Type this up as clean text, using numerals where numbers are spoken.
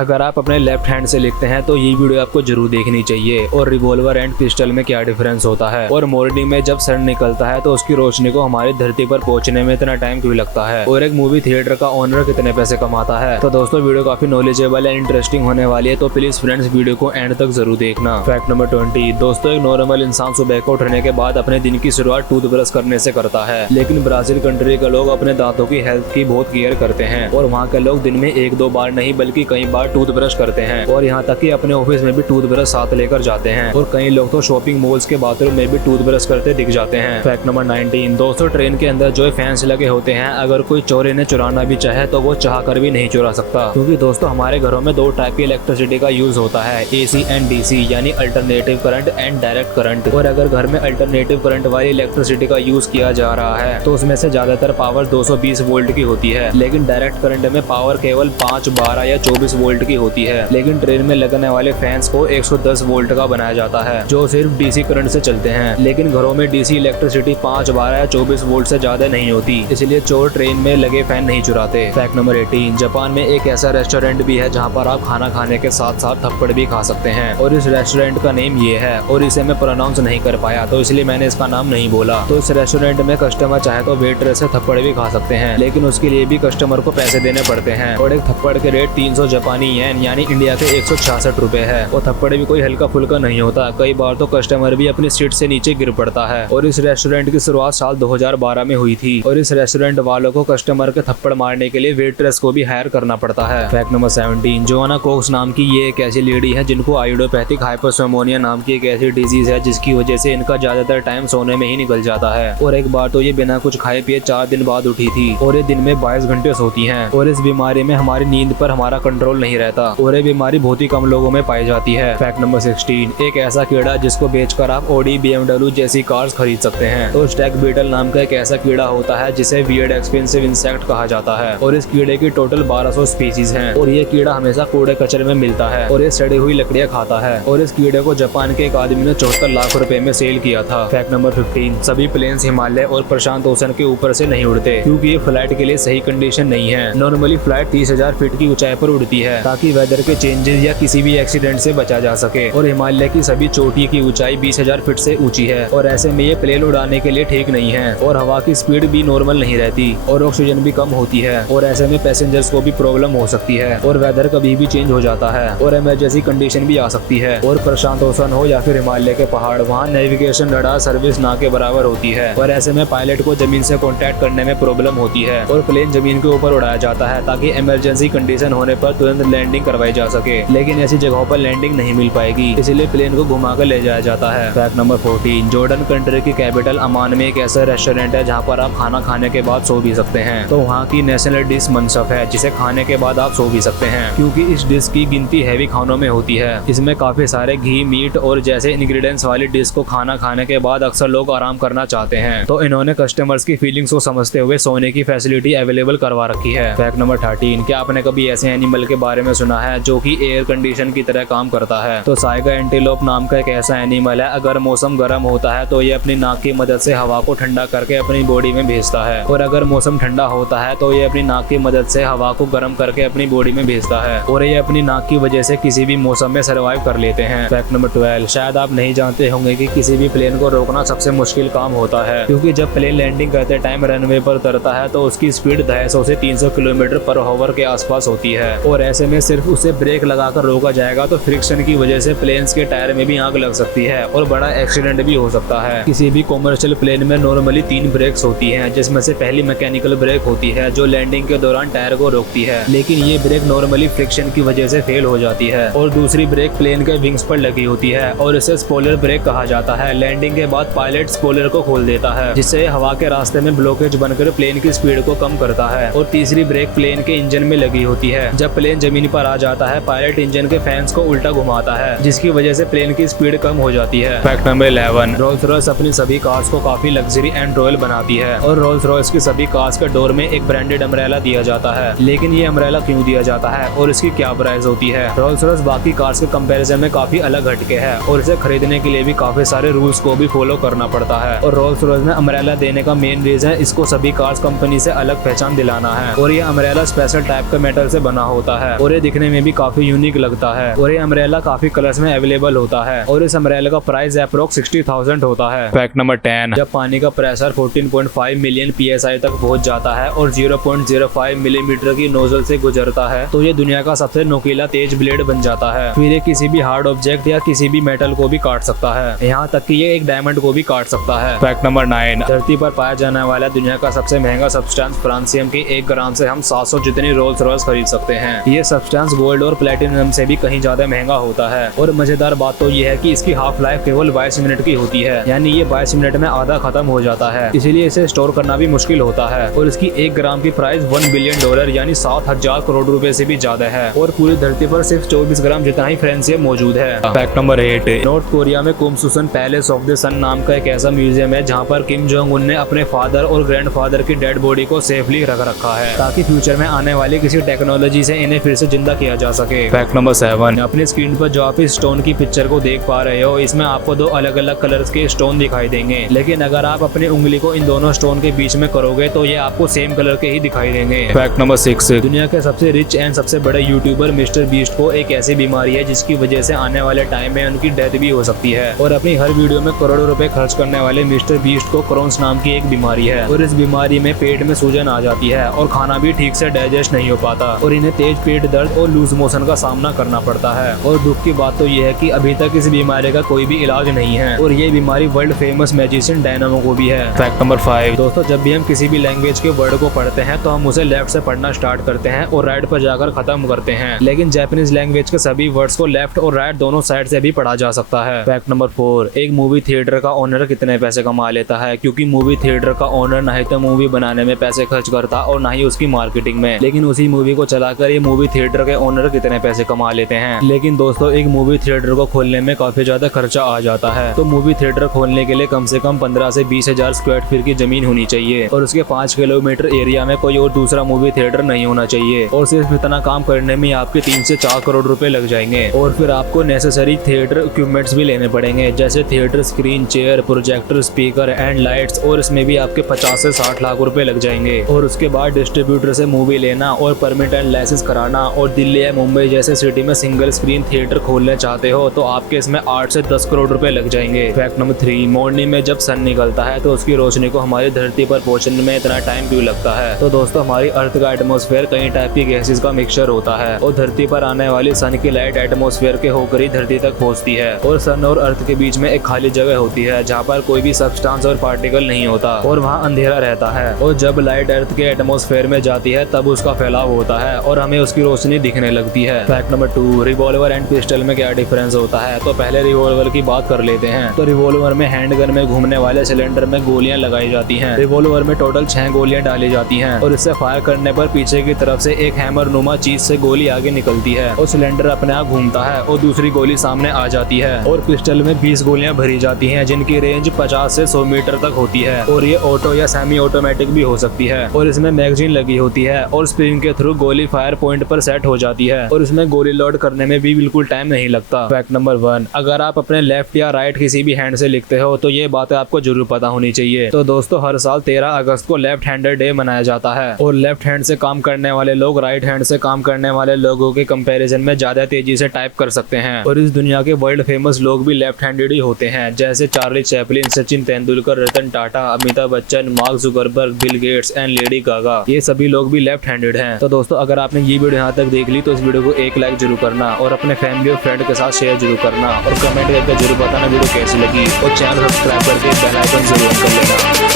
अगर आप अपने लेफ्ट हैंड से लिखते हैं तो ये वीडियो आपको जरूर देखनी चाहिए। और रिवॉल्वर एंड पिस्टल में क्या डिफरेंस होता है, और मॉर्निंग में जब सन निकलता है तो उसकी रोशनी को हमारी धरती पर पहुंचने में इतना टाइम क्यों लगता है, और एक मूवी थिएटर का ओनर कितने पैसे कमाता है। तो दोस्तों वीडियो काफी नॉलेजेबल एंड इंटरेस्टिंग होने वाली है, तो प्लीज फ्रेंड्स वीडियो को एंड तक जरूर देखना। Fact number 20। दोस्तों एक नॉर्मल इंसान सुबह को उठने के बाद अपने दिन की शुरुआत टूथब्रश करने से करता है, लेकिन ब्राजील कंट्री के लोग अपने दांतों की हेल्थ की बहुत केयर करते हैं और वहाँ के लोग दिन में 1-2 बार नहीं बल्कि कई बार टूथब्रश करते हैं, और यहाँ तक कि अपने ऑफिस में भी टूथब्रश साथ लेकर जाते हैं, और कई लोग तो शॉपिंग मॉल्स के बाथरूम में भी टूथब्रश करते दिख जाते हैं। Fact number 19। दोस्तों ट्रेन के अंदर जो फैंस लगे होते हैं, अगर कोई चोर इन्हें चुराना भी चाहे तो वो चाह कर भी नहीं चुरा सकता, क्योंकि दोस्तों हमारे घरों में 2 टाइप की इलेक्ट्रिसिटी का यूज होता है, AC एंड DC यानी alternative current and direct current. और अगर घर में अल्टरनेटिव करंट वाली इलेक्ट्रिसिटी का यूज किया जा रहा है तो उसमें से ज्यादातर पावर 220 वोल्ट की होती है, लेकिन डायरेक्ट करंट में पावर केवल 5, 12 या 24 वोल्ट की होती है। लेकिन ट्रेन में लगने वाले फैंस को 110 वोल्ट का बनाया जाता है, जो सिर्फ DC करंट से चलते हैं, लेकिन घरों में DC इलेक्ट्रिसिटी 5, 12 या 24 वोल्ट से ज्यादा नहीं होती, इसलिए चोर ट्रेन में लगे फैन नहीं चुराते। Fact number 18। जापान में एक ऐसा रेस्टोरेंट भी है जहाँ पर आप खाना खाने के साथ साथ थप्पड़ भी खा सकते हैं, और इस रेस्टोरेंट का नेम ये है, और इसे मैं प्रोनाउंस नहीं कर पाया तो इसलिए मैंने इसका नाम नहीं बोला। तो इस रेस्टोरेंट में कस्टमर चाहे तो वेटर से थप्पड़ भी खा सकते हैं, लेकिन उसके लिए भी कस्टमर को पैसे देने पड़ते हैं, और एक थप्पड़ के रेट 300 जापानी येन यानी इंडिया के 166 रुपए है। और थप्पड़ भी कोई हल्का फुल्का नहीं होता, कई बार तो कस्टमर भी अपनी सीट से नीचे गिर पड़ता है। और इस रेस्टोरेंट की शुरुआत साल 2012 में हुई थी, और इस रेस्टोरेंट वालों को कस्टमर के थप्पड़ मारने के लिए वेट्रेस को भी हायर करना पड़ता है। Fact number 17। जोआना कोक्स नाम की ये एक ऐसी लेडी है जिनको आइडियोपैथिक हाइपरसोमोनिया नाम की एक ऐसी डिजीज है जिसकी वजह से इनका ज्यादातर टाइम सोने में ही निकल जाता है, और एक बार तो ये बिना कुछ खाए पिए 4 दिन बाद उठी थी, और ये दिन में 22 घंटे सोती हैं। और इस बीमारी में हमारी नींद पर हमारा कंट्रोल नहीं रहता, और ये बीमारी बहुत ही कम लोगों में पाई जाती है। Fact number 16। एक ऐसा कीड़ा जिसको बेचकर आप Audi, BMW जैसी कार्स खरीद सकते हैं। तो स्टैग बीटल नाम का एक ऐसा कीड़ा होता है जिसे वियर्ड एक्सपेंसिव इंसेक्ट कहा जाता है, और इस कीड़े की टोटल 1200 स्पीसीज हैं, और ये कीड़ा हमेशा कूड़े कचरे में मिलता है, और ये सड़ी हुई लकड़ियां खाता है, और इस कीड़े को जापान के एक आदमी ने 74 लाख रुपए में सेल किया था। Fact number 15। सभी प्लेन्स हिमालय और प्रशांत ओशन के ऊपर से नहीं उड़ते, क्योंकि ये फ्लाइट के लिए सही कंडीशन नहीं है। नॉर्मली फ्लाइट 30,000 फीट की ऊंचाई पर उड़ती है ताकि वेदर के चेंजेस या किसी भी एक्सीडेंट से बचा जा सके, और हिमालय की सभी चोटी की ऊंचाई 20,000 फीट से ऊंची है, और ऐसे में ये प्लेन उड़ाने के लिए ठीक नहीं है, और हवा की स्पीड भी नॉर्मल नहीं रहती, और ऑक्सीजन भी कम होती है, और ऐसे में पैसेंजर्स को भी प्रॉब्लम हो सकती है, और वेदर कभी भी चेंज हो जाता है, और इमरजेंसी कंडीशन भी आ सकती है। और प्रशांत ओशन हो या फिर हिमालय के पहाड़, वहाँ नेविगेशन रडार सर्विस ना के बराबर होती है, और ऐसे में पायलट को जमीन से कांटेक्ट करने में प्रॉब्लम होती है, और प्लेन जमीन के ऊपर उड़ाया जाता है ताकि इमरजेंसी कंडीशन होने पर तुरंत लैंडिंग करवाई जा सके, लेकिन ऐसी जगहों पर लैंडिंग नहीं मिल पाएगी, इसलिए प्लेन को घुमा कर ले जाया जाता है। Fact number 14। जॉर्डन कंट्री की कैपिटल अमान में एक ऐसा रेस्टोरेंट है जहाँ पर आप खाना खाने के बाद सो भी सकते हैं। तो वहाँ की नेशनल डिश मनसफ है, जिसे खाने के बाद आप सो भी सकते हैं, क्योंकि इस डिश की गिनती हैवी खानों में होती है। इसमें काफी सारे घी, मीट और जैसे इंग्रेडिएंट्स वाली डिश को खाना खाने के बाद अक्सर लोग आराम करना चाहते हैं, तो इन्होंने कस्टमर्स की फीलिंग्स को समझते हुए सोने की फैसिलिटी अवेलेबल करवा रखी है। Fact number 13। क्या आपने कभी ऐसे एनिमल के बारे में सुना है जो कि एयर कंडीशन की तरह काम करता है? तो साइगा एंटीलोप नाम का एक ऐसा एनिमल है, अगर मौसम गर्म होता है तो ये अपनी नाक की मदद से हवा को ठंडा करके अपनी बॉडी में भेजता है, और अगर मौसम ठंडा होता है तो ये अपनी नाक की मदद से हवा को गर्म करके अपनी बॉडी में भेजता है, और ये अपनी नाक की वजह से किसी भी मौसम में सर्वाइव कर लेते हैं। Fact number 12। शायद आप नहीं जानते होंगे कि किसी भी प्लेन को रोकना सबसे मुश्किल काम होता है, क्योंकि जब प्लेन लैंडिंग करते टाइम रनवे पर उतरता है तो उसकी स्पीड 250 से 300 किलोमीटर पर आवर के आसपास होती है, और ऐसे में सिर्फ उसे ब्रेक लगाकर रोका जाएगा तो फ्रिक्शन की वजह से प्लेन्स के टायर में भी आग लग सकती है, और बड़ा एक्सीडेंट भी हो सकता है। किसी भी कॉमर्शियल प्लेन में नॉर्मली 3 ब्रेक्स होती हैं, जिसमें से पहली मैकेनिकल ब्रेक होती है जो लैंडिंग के दौरान टायर को रोकती है, लेकिन ये ब्रेक नॉर्मली फ्रिक्शन की वजह से फेल हो जाती है, और दूसरी ब्रेक प्लेन के विंग्स पर लगी होती है, और इसे स्पॉइलर ब्रेक कहा जाता है। लैंडिंग के बाद पायलट स्पॉइलर को खोल देता है, जिससे हवा के रास्ते में ब्लॉकेज बनकर प्लेन की स्पीड को कम करता है, और तीसरी ब्रेक प्लेन के इंजन में लगी होती है। जब प्लेन जमीन पर आ जाता है पायलट इंजन के फैंस को उल्टा घुमाता है, जिसकी वजह से प्लेन की स्पीड कम हो जाती है। Fact number 11। रोल्स रॉयस अपनी सभी कार्स को काफी लग्जरी एंड रॉयल बनाती है, और रोल्स रॉयस की सभी कार्स के डोर में एक ब्रांडेड अम्ब्रेला दिया जाता है, लेकिन ये अम्ब्रेला क्यों दिया जाता है और इसकी क्या प्राइस होती है? रोल्स रॉयस बाकी कार्स के कंपैरिजन में काफी अलग हटके है, और इसे खरीदने के लिए भी काफी सारे रूल्स को भी फॉलो करना पड़ता है, और रोल्स रॉयस में अम्ब्रेला देने का मेन रीजन इसको सभी कार्स कंपनी से अलग पहचान दिलाना है, और ये अम्ब्रेला स्पेशल टाइप के मेटल से बना होता है, और और ये दिखने में भी काफी यूनिक लगता है। और ये अम्ब्रेला काफी कलर्स में अवेलेबल होता है और इस अम्ब्रेला का प्राइस अप्रोक्स 60,000 होता है। फैक्ट नंबर 10, जब पानी का प्रेशर 14.5 मिलियन PSI तक पहुंच जाता है और 0.05 मिलीमीटर की नोजल से गुजरता है तो ये दुनिया का सबसे नुकीला तेज ब्लेड बन जाता है। फिर ये किसी भी हार्ड ऑब्जेक्ट या किसी भी मेटल को भी काट सकता है, यहाँ तक कि ये एक डायमंड को भी काट सकता है। फैक्ट नंबर 9, धरती पर पाया जाने वाला दुनिया का सबसे महंगा सब्सटेंस फ्रांसियम की 1 ग्राम से हम 700 जितनी रोल्स रॉयस खरीद सकते हैं। ये सब्सटेंस गोल्ड और प्लेटिनम से भी कहीं ज्यादा महंगा होता है। और मजेदार बात तो ये है कि इसकी हाफ लाइफ केवल 22 मिनट की होती है, यानी ये 22 मिनट में आधा खत्म हो जाता है, इसीलिए इसे स्टोर करना भी मुश्किल होता है। और इसकी 1 ग्राम की प्राइस $1 बिलियन यानी 7,000 करोड़ रुपए से भी ज्यादा है। और पूरी धरती पर सिर्फ 24 ग्राम जितना ही फ्रांसियम मौजूद है। फैक्ट नंबर 8, नॉर्थ कोरिया में कुमसुसन पैलेस ऑफ द सन नाम का एक ऐसा म्यूजियम है जहाँ पर किम जोंग उन ने अपने फादर और ग्रैंडफादर की डेड बॉडी को सेफली रख रखा है ताकि फ्यूचर में आने वाली किसी टेक्नोलॉजी से इन्हें फिर से जिंदा किया जा सके। फैक्ट नंबर 7, अपनी स्क्रीन पर जो आप इस स्टोन की पिक्चर को देख पा रहे हो इसमें आपको 2 अलग अलग कलर्स के स्टोन दिखाई देंगे, लेकिन अगर आप अपनी उंगली को इन दोनों स्टोन के बीच में करोगे तो ये आपको सेम कलर के ही दिखाई देंगे। फैक्ट नंबर 6, दुनिया के सबसे रिच एंड सबसे बड़े यूट्यूबर मिस्टर बीस्ट को एक ऐसी बीमारी है जिसकी वजह से आने वाले टाइम में उनकी डेथ भी हो सकती है। और अपनी हर वीडियो में करोड़ों रुपए खर्च करने वाले मिस्टर बीस्ट को क्रोन्स नाम की एक बीमारी है और इस बीमारी में पेट में सूजन आ जाती है और खाना भी ठीक से डाइजेस्ट नहीं हो पाता और इन्हें तेज पेट दर्द और लूज मोशन का सामना करना पड़ता है। और दुख की बात तो ये है कि अभी तक इस बीमारी का कोई भी इलाज नहीं है और ये बीमारी वर्ल्ड फेमस मैजिशियन डायनामो को भी है। फैक्ट नंबर 5, दोस्तों जब भी हम किसी भी लैंग्वेज के वर्ड को पढ़ते हैं तो हम उसे लेफ्ट से पढ़ना स्टार्ट करते हैं और राइट पर जाकर खत्म करते हैं, लेकिन जापानीज लैंग्वेज के सभी वर्ड्स को लेफ्ट और राइट दोनों साइड से भी पढ़ा जा सकता है। फैक्ट नंबर 4, एक मूवी थिएटर का ओनर कितने पैसे कमा लेता है, क्योंकि मूवी थिएटर का ओनर ना ही तो मूवी बनाने में पैसे खर्च करता और ना ही उसकी मार्केटिंग में, लेकिन उसी मूवी को चलाकर ये मूवी थिएटर के ओनर कितने पैसे कमा लेते हैं। लेकिन दोस्तों एक मूवी थिएटर को खोलने में काफी ज्यादा खर्चा आ जाता है, तो मूवी थिएटर खोलने के लिए कम से कम 15 से 20 हजार स्क्वायर फीट की जमीन होनी चाहिए और उसके 5 किलोमीटर एरिया में कोई और दूसरा मूवी थिएटर नहीं होना चाहिए और सिर्फ इतना काम करने में आपके 3 से 4 करोड़ रुपए लग जाएंगे। और फिर आपको नेसेसरी थिएटर इक्विपमेंट्स भी लेने पड़ेंगे जैसे theatre screen, chair, projector, speaker and lights, और इसमें भी आपके 50 से 60 लाख रुपए लग जाएंगे। और उसके बाद डिस्ट्रीब्यूटर से मूवी लेना और परमिट एंड लाइसेंस कराना, और दिल्ली या मुंबई जैसे सिटी में सिंगल स्क्रीन थिएटर खोलना चाहते हो तो आपके इसमें 8 से 10 करोड़ रुपए लग जाएंगे। फैक्ट नंबर 3, मॉर्निंग में जब सन निकलता है तो उसकी रोशनी को हमारी धरती पर पहुंचने में इतना टाइम क्यों लगता है। तो दोस्तों हमारी अर्थ का एटमॉस्फेयर कई टाइप की गैसेस का मिक्सचर होता है और धरती पर आने वाली सन की लाइट एटमॉस्फेयर के होकर ही धरती तक पहुंचती है और सन और अर्थ के बीच में एक खाली जगह होती है जहाँ पर कोई भी सब्सटेंस और पार्टिकल नहीं होता और वहाँ अंधेरा रहता है। और जब लाइट अर्थ के एटमॉस्फेयर में जाती है तब उसका फैलाव होता है और हमें उसकी रोशनी दिखने लगती है। Fact number 2, revolver and pistol में क्या डिफरेंस होता है। तो पहले रिवॉल्वर की बात कर लेते हैं। तो रिवॉल्वर में हैंडगन में घूमने वाले सिलेंडर में गोलियां लगाई जाती हैं। रिवॉल्वर में टोटल 6 गोलियां डाली जाती हैं और इससे फायर करने पर पीछे की तरफ से एक हैमर नुमा चीज से गोली आगे निकलती है और सिलेंडर अपने आप घूमता है और दूसरी गोली सामने आ जाती है। और पिस्टल में 20 गोलियां भरी जाती हैं जिनकी रेंज 50 से 100 मीटर तक होती है और ये ऑटो या सेमी ऑटोमेटिक भी हो सकती है और इसमें मैगजीन लगी होती है और स्प्रिंग के थ्रू गोली फायर पॉइंट पर सेट हो जाती है और इसमें गोली लोड करने में भी बिल्कुल टाइम नहीं लगता। फैक्ट नंबर 1, अगर आप अपने लेफ्ट या राइट किसी भी हैंड से लिखते हो तो ये बातें आपको जरूर पता होनी चाहिए। तो दोस्तों हर साल 13 अगस्त को लेफ्ट हैंडर डे मनाया जाता है और लेफ्ट हैंड से काम करने वाले लोग राइट हैंड से काम करने वाले लोगों के कंपैरिजन में ज्यादा तेजी से टाइप कर सकते हैं और इस दुनिया के वर्ल्ड फेमस लोग भी लेफ्ट हैंडेड ही होते हैं जैसे Charlie Chaplin, Sachin Tendulkar, Ratan Tata, Amitabh Bachchan, mark Zuckerberg, Bill Gates and Lady Gaga, ये सभी लोग भी लेफ्ट हैंडेड हैं। तो दोस्तों अगर आपने ये वीडियो यहाँ तक देख ली तो इस वीडियो को एक लाइक जरूर करना और अपने फैमिली और फ्रेंड के साथ शेयर जरूर करना और कमेंट करके जरूर बताना वीडियो कैसी लगी और चैनल सब्सक्राइब करके बेल आइकन जरूर कर लेना।